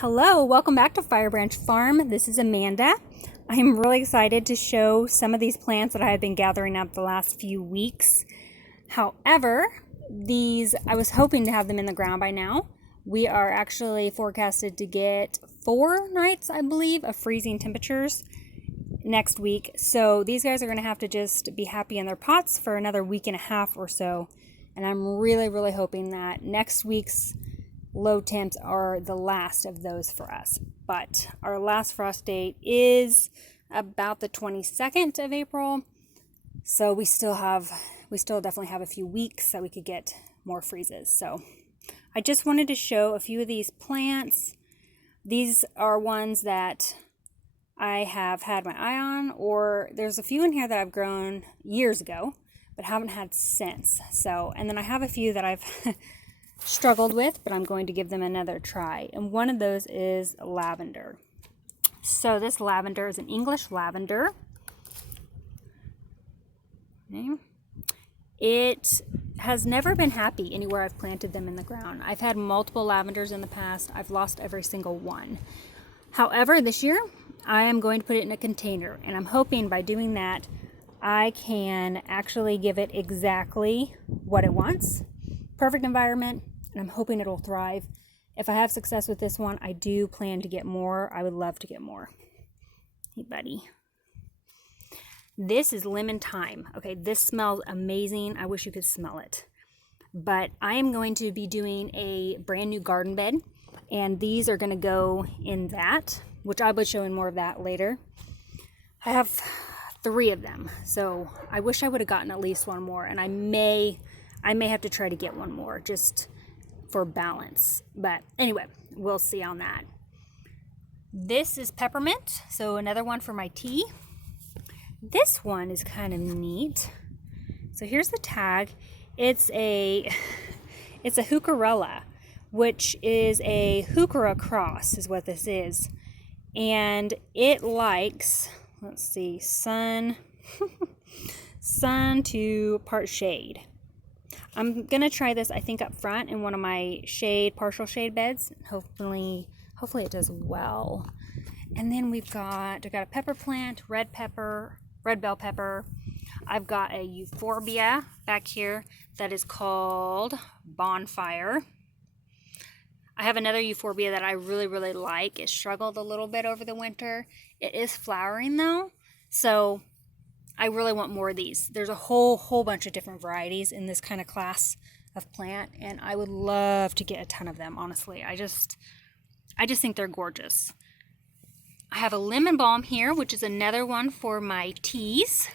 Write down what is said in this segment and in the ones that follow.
Hello, welcome back to Firebranch Farm. This is Amanda. I'm really excited to show some of these plants that I have been gathering up the last few weeks. However, I was hoping to have them in the ground by now. We are actually forecasted to get 4 nights, I believe, of freezing temperatures next week. So these guys are going to have to just be happy in their pots for another week and a half or so. And I'm really hoping that next week's low temps are the last of those for us. But our last frost date is about the 22nd of April. So we still definitely have a few weeks that we could get more freezes. So I just wanted to show a few of these plants. These are ones that I have had my eye on, or there's a few in here that I've grown years ago but haven't had since. So, and then I have a few that I've struggled with, but I'm going to give them another try. And one of those is lavender. So this lavender is an English lavender. Okay. It has never been happy anywhere I've planted them in the ground. I've had multiple lavenders in the past. I've lost every single one. However, this year I am going to put it in a container, and I'm hoping by doing that I can actually give it exactly what it wants. Perfect environment, and I'm hoping it'll thrive. If I have success with this one, I do plan to get more. I would love to get more. Hey, buddy. This is lemon thyme. Okay, this smells amazing. I wish you could smell it. But I am going to be doing a brand new garden bed, and these are going to go in that, which I'll be showing more of that later. I have 3 of them, so I wish I would have gotten at least one more, and I may have to try to get one more just for balance. But anyway, we'll see on that. This is peppermint, so another one for my tea. This one is kind of neat. So here's the tag. It's a heucherella, which is a heuchera cross is what this is. And it likes, let's see, sun to part shade. I'm going to try this, I think, up front in one of my partial shade beds. Hopefully it does well. And then I've got a pepper plant, red bell pepper. I've got a euphorbia back here that is called Bonfire. I have another euphorbia that I really like. It struggled a little bit over the winter. It is flowering though, so I really want more of these. There's a whole bunch of different varieties in this kind of class of plant, and I would love to get a ton of them, honestly. I just think they're gorgeous. I have a lemon balm here, which is another one for my teas.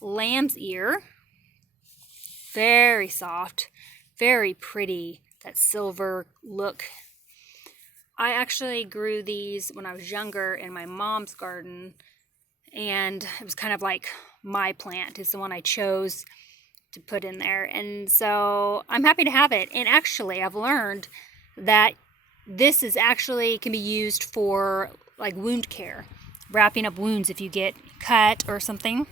Lamb's ear. Very soft, very pretty, that silver look. I actually grew these when I was younger in my mom's garden, and it was kind of like my plant. It's the one I chose to put in there, and so I'm happy to have it. And actually I've learned that this can be used for like wound care, wrapping up wounds if you get cut or something.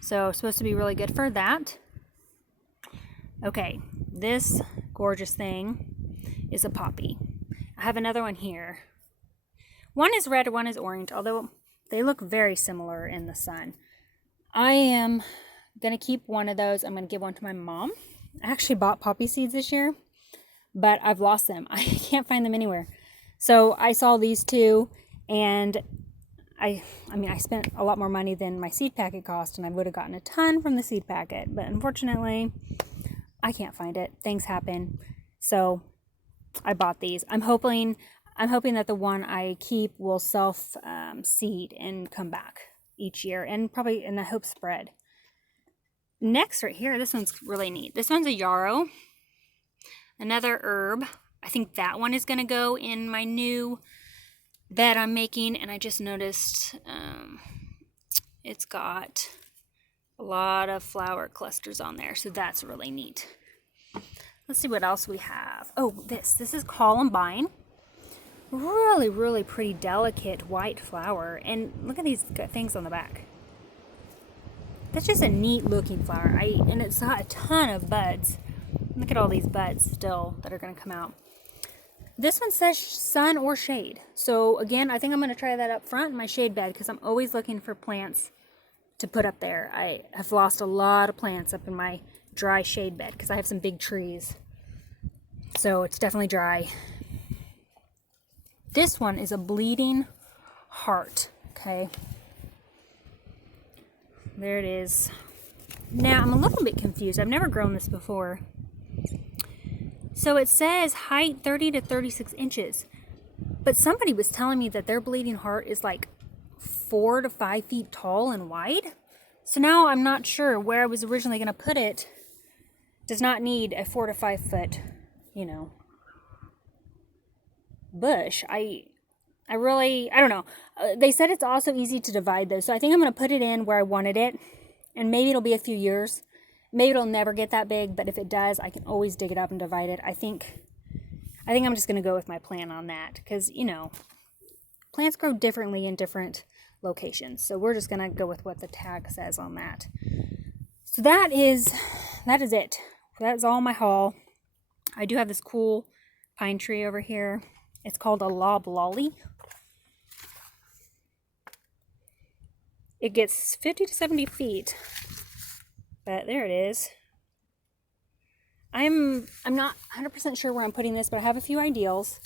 So it's supposed to be really good for that. Okay, this gorgeous thing is a poppy. I have another one here. One is red, one is orange, although they look very similar in the sun. I am going to keep one of those. I'm going to give one to my mom. I actually bought poppy seeds this year, but I've lost them. I can't find them anywhere. So I saw these 2, and I spent a lot more money than my seed packet cost, and I would have gotten a ton from the seed packet, but unfortunately I can't find it. Things happen. So I bought these. I'm hoping that the one I keep will self seed and come back each year, and I hope spread. Next right here, this one's really neat. This one's a yarrow, another herb. I think that one is going to go in my new bed I'm making, and I just noticed it's got a lot of flower clusters on there, so that's really neat. Let's see what else we have. Oh, this is Columbine. Really pretty delicate white flower, and look at these things on the back. That's just a neat looking flower. And it's got a ton of buds. Look at all these buds still that are going to come out. This one says sun or shade. So again, I think I'm going to try that up front in my shade bed because I'm always looking for plants to put up there. I have lost a lot of plants up in my dry shade bed because I have some big trees. So it's definitely dry. This one is a bleeding heart. Okay. There it is. Now I'm a little bit confused. I've never grown this before. So it says height 30 to 36 inches. But somebody was telling me that their bleeding heart is like 4 to 5 feet tall and wide. So now I'm not sure where I was originally going to put it. Does not need a 4 to 5 foot, you know, bush. I don't know. They said it's also easy to divide though. So I think I'm going to put it in where I wanted it. And maybe it'll be a few years. Maybe it'll never get that big, but if it does, I can always dig it up and divide it. I think I'm just going to go with my plan on that because, you know, plants grow differently in different locations. So we're just going to go with what the tag says on that. So that is it. That's all my haul. I do have this cool pine tree over here. It's called a Loblolly. It gets 50 to 70 feet. But there it is. I'm not 100% sure where I'm putting this, but I have a few ideals.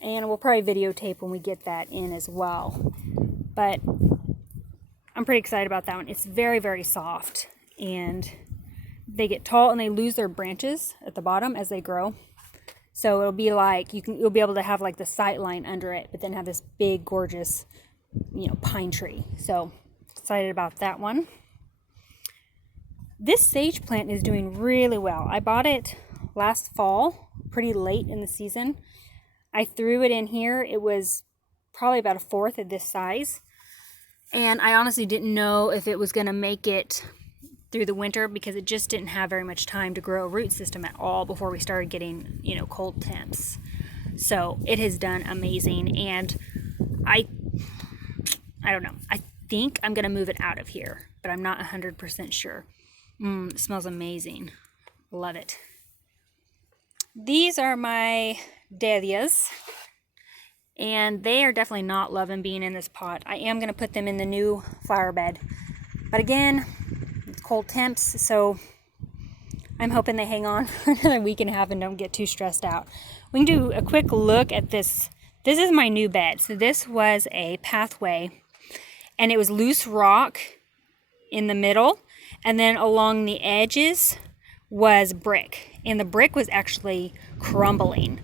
And we'll probably videotape when we get that in as well. But I'm pretty excited about that one. It's very, very soft. And they get tall and they lose their branches at the bottom as they grow. So it'll be like, you'll be able to have like the sight line under it, but then have this big, gorgeous, you know, pine tree. So excited about that one. This sage plant is doing really well. I bought it last fall, pretty late in the season. I threw it in here. It was probably about a fourth of this size. And I honestly didn't know if it was going to make it through the winter because it just didn't have very much time to grow a root system at all before we started getting, you know, cold temps. So it has done amazing. And I don't know. I think I'm going to move it out of here, but I'm not 100% sure. It smells amazing. Love it. These are my dahlias, and they are definitely not loving being in this pot. I am going to put them in the new flower bed, but again, it's cold temps, so I'm hoping they hang on for another week and a half and don't get too stressed out. We can do a quick look at this. This is my new bed. So this was a pathway, and it was loose rock in the middle. And then along the edges was brick. And the brick was actually crumbling.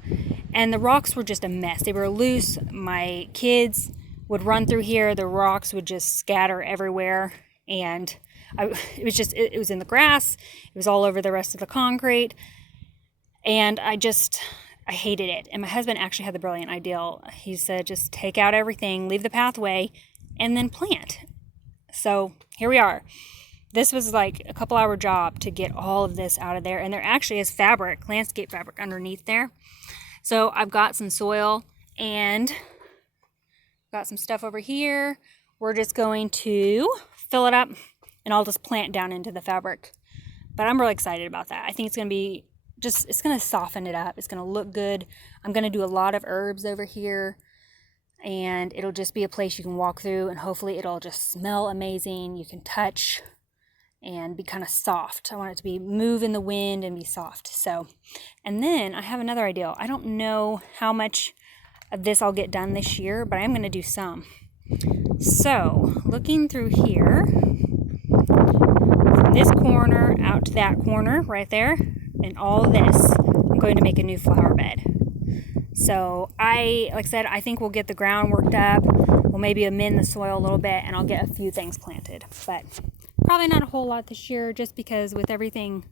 And the rocks were just a mess. They were loose. My kids would run through here. The rocks would just scatter everywhere. And it was in the grass. It was all over the rest of the concrete. And I hated it. And my husband actually had the brilliant idea. He said, just take out everything, leave the pathway, and then plant. So here we are. This was like a couple hour job to get all of this out of there. And there actually is fabric, landscape fabric underneath there. So I've got some soil and got some stuff over here. We're just going to fill it up and I'll just plant down into the fabric. But I'm really excited about that. I think it's going to be it's going to soften it up. It's going to look good. I'm going to do a lot of herbs over here. And it'll just be a place you can walk through and hopefully it'll just smell amazing. You can touch and be kind of soft. I want it to be move in the wind and be soft. So, and then I have another idea. I don't know how much of this I'll get done this year, but I'm going to do some. So, looking through here, from this corner out to that corner right there, and all of this, I'm going to make a new flower bed. So like I said, I think we'll get the ground worked up. We'll maybe amend the soil a little bit and I'll get a few things planted. But probably not a whole lot this year just because with everything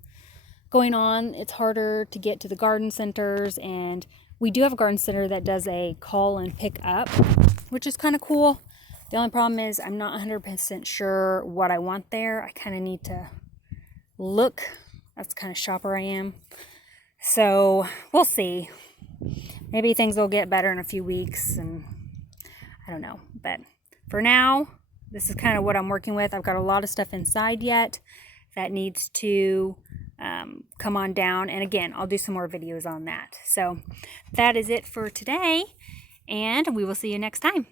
going on, it's harder to get to the garden centers. And we do have a garden center that does a call and pick up, which is kind of cool. The only problem is I'm not 100% sure what I want there. I kind of need to look. That's the kind of shopper I am. So we'll see. Maybe things will get better in a few weeks, and I don't know. But for now, this is kind of what I'm working with. I've got a lot of stuff inside yet that needs to come on down. And again, I'll do some more videos on that. So that is it for today, and we will see you next time.